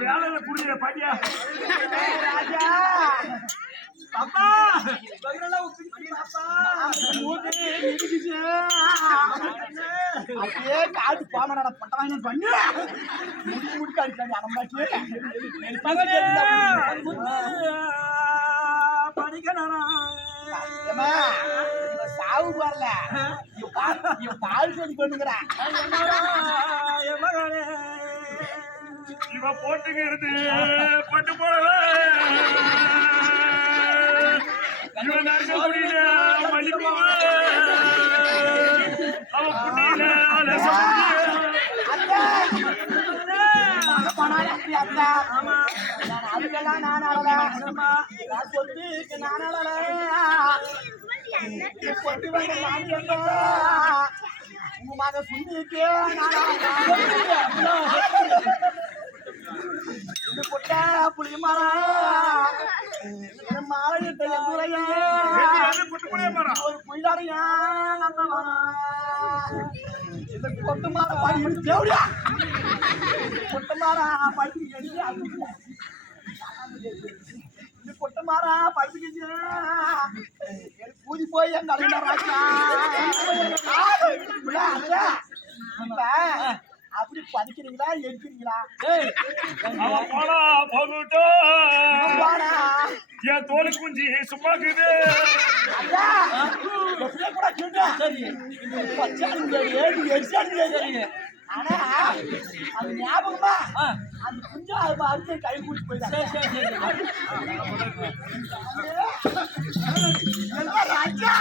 வேலையில புரிய பாட்டியா பாப்பா அப்படியே காட்டு பாம பட்டவாங்க பண்ணு முடிக்காடி அம்மாச்சி சாவு வரல பால் சொல்லி பண்ணுங்கிறான் இவ போட்டுக்கிறது பட்டு போடல இவன் நடக்க முடியல மல்லிப்பூ அவன் புண்ணியில அதுக்கெல்லாம் நான் கொண்டு வந்து உங்க மக சுண்டிக்கு இது கொட்ட புளிய மரம் மாலையிட்ட ஒரு புயலாடையா இந்த கொட்டு மாலை பாடி தேவையா கொட்ட மாறா படுத்து இது கொட்ட மாறா படுத்துக்கிச்சு பூஜை போய் எங்க ராஜா அப்படி படிக்கிறீங்களா எடுக்கிறீங்களா என் தோல் குஞ்சி சும்மா இருக்குது ஆனா அது ஞாபகமா அந்த குஞ்சு அது கை கூட்டி போயிட்டாங்க ராஜா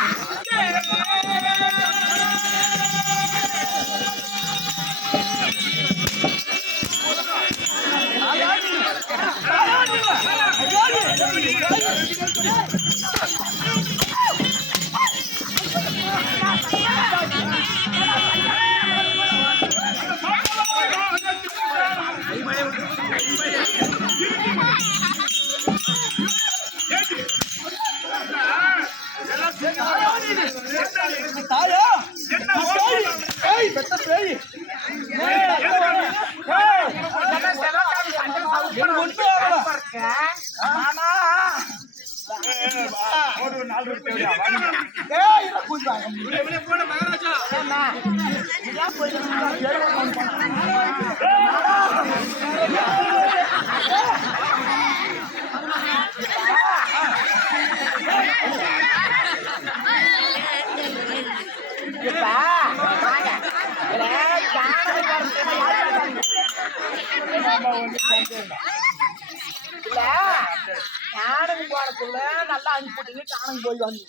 காணங்க போறதுக்குள்ள நல்லா அனுப்பிட்டீங்க காணங்க போய் வந்து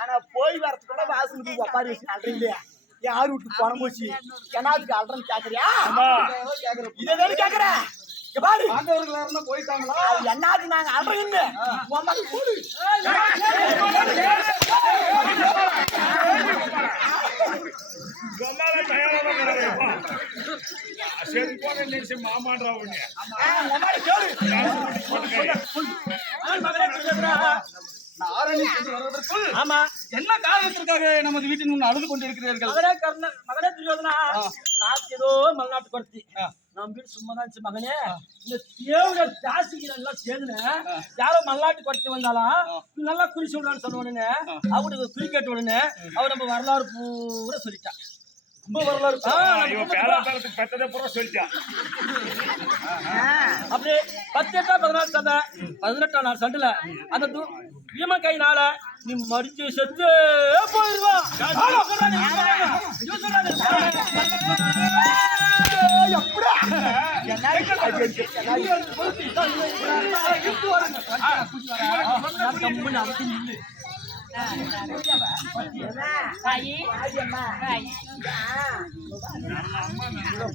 ஆனா போய் வரதுக்குள்ள வாசலுக்கு ஒப்பாரி வச்சு அல்றீங்களே யாரு விட்டு பணம் போச்சு என்னாதுக்கு அல்றன்னு கேக்குறியா இதே கேக்குறேன் பாரு போயிட்டாங்களா என்னாது நாங்க அல்றீங்க ஆமா என்ன காரணத்திற்காக நமது வீட்டின் முன் அழுது கொண்டிருக்கிறீர்கள்? மகனே துரியோதனா, நாக்கு ஏதோ மல்நாட்டு படுத்தி நம்ம வீடு சும்மாதான் இருந்துச்சு மகனே. இந்த தேவைய ஜாஸ்திக்கு எல்லாம் சேர்ந்து யாரோ மல்லாட்டு கொட்டி வந்தாலும் நல்லா குறி சொல்றான்னு சொன்ன உடனே அவருக்கு குறி கேட்ட உடனே அவர் நம்ம வரலாறு பூரா சொல்லிட்டான். ரொம்ப வரலாறு பெற்றதை பூரா சொல்லிட்டான். அப்படியே 18 சண்டை 18 நாள் சண்டைல அந்த பீமன் கையினால நீ மடிச்சு செத்து போயிருவான்.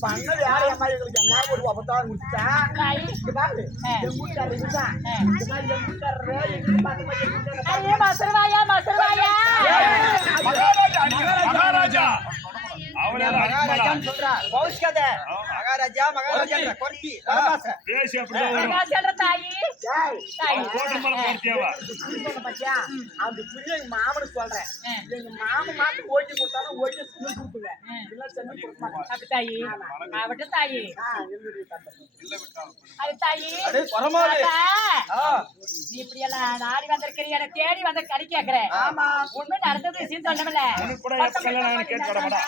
பண்ணது யாரு அம்மா எங்களுக்கு என்ன ஒரு அபத்தாரம் முடிச்சா இங்க பாரு என் வீட்டுக்காரர் இதுதான் இந்த மாதிரி என் வீட்டுக்காரர் எங்க பார்க்க மசருவாயா மகாராஜா மகாராஜான்னு சொல்றா பௌஷ்கத மகாராஜா மகாராஜா கொர்க்கி வரமாச பேசி அப்படிதான் வரும். சொல்ற தாயி கோட்டமலை பார்த்தியாவா? பத்தியா அந்த புரிய எங்க மாமனுக்கு சொல்றேன் எங்க மாமன் மாட்டு ஓட்டி கொடுத்தாலும் ஓட்டி சுண்ணி கொடுத்துங்க இல்ல செஞ்சு கொடுக்க மாட்டேன் அப்படி தாயி அவட்ட தாயி அது தாயி அடே பரமாவே நீ இப்படி எல்லாம் நாடி வந்திருக்கிறீ எனக்கு தேடி வந்த கறி கேக்குறேன் ஆமா உண்மை நடந்தது விஷயம் சொல்லணும்ல உனக்கு கூட எப்ப கல்யாணம் ஆகுதுன்னு கேட்டு வரமாடா.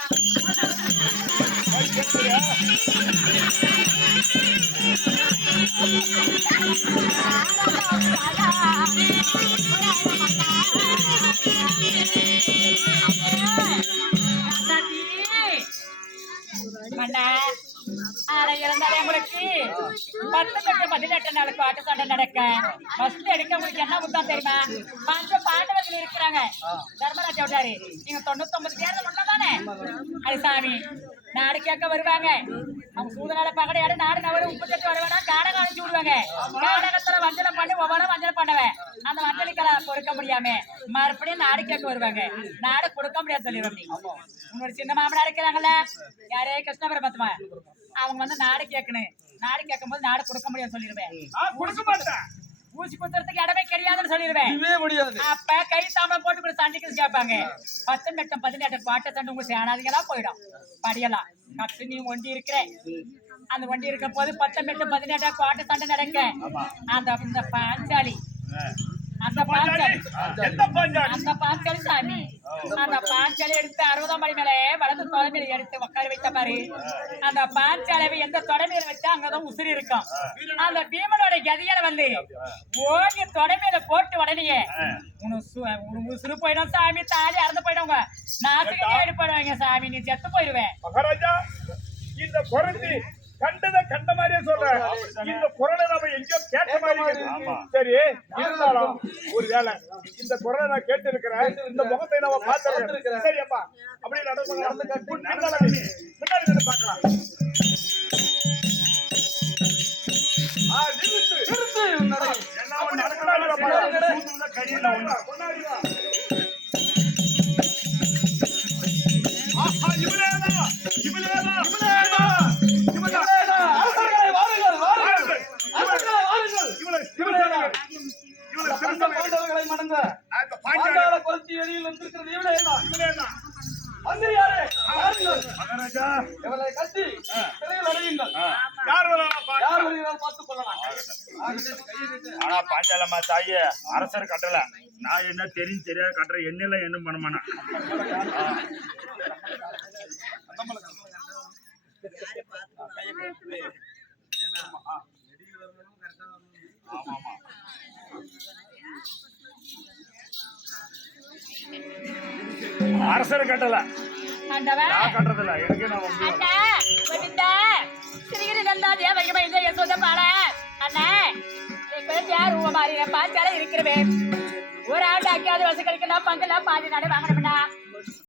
இருந்தாலே உங்களுக்கு 18 நாளுக்கு ஆட்ட சண்டை நடக்க ஃபர்ஸ்ட் எடுக்க உங்களுக்கு என்ன முத்தம் தெரியுமா? 5 பாண்டவர்கள் இருக்கிறாங்க. தர்மராஜா விட்டாரு நீங்க 99 பேர் ஒண்ணாதானே? அது சாமி நாடு கேட்க வருவாங்க. அவங்க சூதனால பகடையாடு நாடு நவரு 38 வருவானா காடகம் அனுப்பிச்சு விடுவாங்க. காடகத்துல வஞ்சனம் பண்ணி ஒவ்வொரு வஞ்சனம் பண்ணுவேன். அந்த வஞ்சலிக்கலை பொறுக்க முடியாம மறுபடியும் நாடு கேட்க வருவாங்க. நாடு கொடுக்க முடியாது சொல்லிடுவாங்க. உன்னோட சின்ன மாமனா இருக்கிறாங்கல்ல யாரே கிருஷ்ண பரமாத்மா அவங்க வந்து நாடு கேட்கணும். நாடு கேட்கும் போது நாடு கொடுக்க முடியாது சொல்லிடுவேன். கொடுக்க மாட்டேன். ஊசி குத்துறதுக்கு இடமே கிடையாதுன்னு சொல்லிடுவேன். இதுவே முடியாது. அப்ப கை தாமரம் போட்டு கூட சண்டைக்கு கேட்பாங்க. 18 18 பாட்ட சண்டை உங்க சேனாதிகளா போயிடும். படியலாம் கட்டு நீ ஒண்டி இருக்கிற அந்த ஒண்டி இருக்க போது 18 18 பாட்ட சண்டை நடக்க அந்த பாஞ்சாலி அந்த பாஞ்சாலி எந்த பாஞ்சாலி? அந்த பாஞ்சாலி சாமி அந்த பாஞ்சாலி எடுத்து 60 மணி மேலே வலது தொலைமையில எடுத்து உட்கார வைத்த பாரு. அந்த பாஞ்சாலியை எந்த தொடைமையில வச்சா அங்கதான் உசுறு இருக்கும். அந்த பீமனோட கதியால வந்து ஓங்கி தொடைமையில போட்டு உடனே உசுறு போயிடும் சாமி. தாலி அறந்து போயிடுவாங்க. நாட்டுக்கே எடுப்பாடுவாங்க சாமி. நீ செத்து போயிடுவேன். மகாராஜா இந்த குரந்தி கண்டத கண்ட மாதிரியே சொல்றேன். இந்த குரலை நம்ம எங்கேயோ கேட்ட மாதிரி இருக்கு. சரி இருந்தாலும் ஒரு வேலை இந்த குரலை நான் கேட்டு இருக்கிறேன். இந்த முகத்தை நம்ம பார்த்து சரி அப்பா அப்படியே நடந்து முன்னாடி நின்று பார்க்கலாம். என்ன ஒண்ணு நடக்கிறாங்க கடியில ஒண்ணு ஆனா பாஞ்சாலம்மா தாயே அரசர் கட்டல. நான் என்ன தெரியும் தெரியாது கட்டுற எண்ணெல்லாம் என்ன பண்ண மாட்டேன். அரசர் கட்டல நான் கட்டுறதில்ல. எனக்கு நான் இருக்கிறவேன் ஒரு ஆண்டு அக்கியாவது வருஷம் கழிக்கலாம் பங்கெல்லாம் பாதி நாடு வாங்கணும்னா